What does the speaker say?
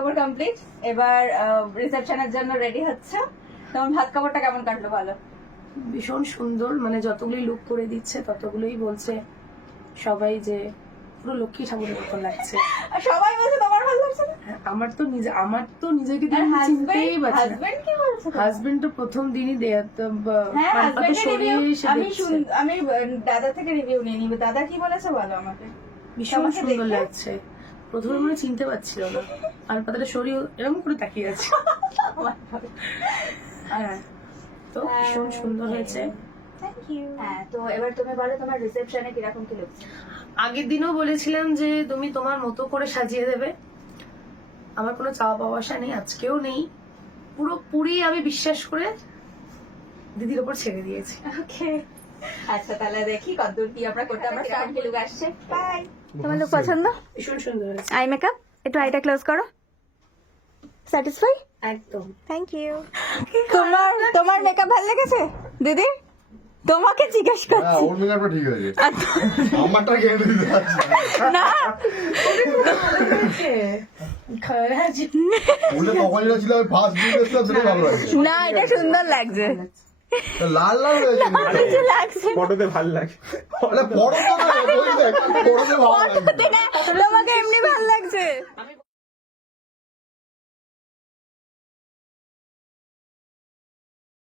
কাপড় কমপ্লিট, এবার রিসেপশনের জন্য রেডি হচ্ছে। তোমার ভাত কাপড়টা কেমন কাটলো বলো? ভীষণ সুন্দর, মানে যতগুলোই লুক করে দিচ্ছে ততগুলোই বলছে সবাই যে পুরো লক্ষ্মী ঠাকুরের মতো লাগছে। আর সবাই বলছে তোমার ভালো লাগছে না? হ্যাঁ, আমার তো নিজেকে দিয়ে আমি চিনতেই পারছি না। হাজবেন্ড কি বলছে? হাজবেন্ড তো প্রথম দিনই হ্যাঁ, হাজবেন্ডের সরিয়ে রিভিউ এসে আমি দেখছে। আমি দাদা থেকে রিভিউ নিয়ে নিব। দাদা কি বলেছে বলো আমাকে? ভীষণ তোমাকে সুন্দর দেখে? লাগছে। প্রথমে মনে হয় চিনতে পারছিল না, আর পাতাটা সরিয়ে এরকম করে তাকিয়ে আছে। হ্যাঁ, তো ভীষণ সুন্দর হয়েছে। Thank you. হ্যাঁ, তো এবার তুমি বলো তোমার রিসেপশনে কিরকম কি লাগছে? আগের দিনও বলেছিলাম যে তুমি তোমার মতো করে সাজিয়ে দেবে, আমার কোনো চাওয়া পাওয়া আশা নেই, আজকেও নেই। পুরোপুরি আমি বিশ্বাস করে দিদির ওপর ছেড়ে দিয়েছি। ওকে, আচ্ছা তাহলে দেখি কতদূর কি আমরা করতে আমরা কেমন কি লুক আসছে। বাই। তোমার লুক পছন্দ? ভীষণ সুন্দর হয়েছে, আই মেকআপ একটু আইটা ক্লোজ করো। স্যাটিসফাই? একদম। Thank you. তোমার মেকআপ ভালো লেগেছে দিদি? তোমাকে জিজ্ঞেস হ্যাঁ, করছি। ওর মেকআপটা ঠিক হয়েছে, আমারটা কেটে দিতে পারছি না, বলে তখন যেটা ছিল আমি ফার্স্ট দিন এসেছিলাম সেটা ভালো লাগছে, না এটা সুন্দর লাগছে। তা লাল লাল হয়েছে কিছু লাগছে ফটোতে ভালো লাগে। আরে বড় তো না, ওই দেখ, বড়তে ভালো লাগছে। তোমাকে এমনি ভালো লাগছে।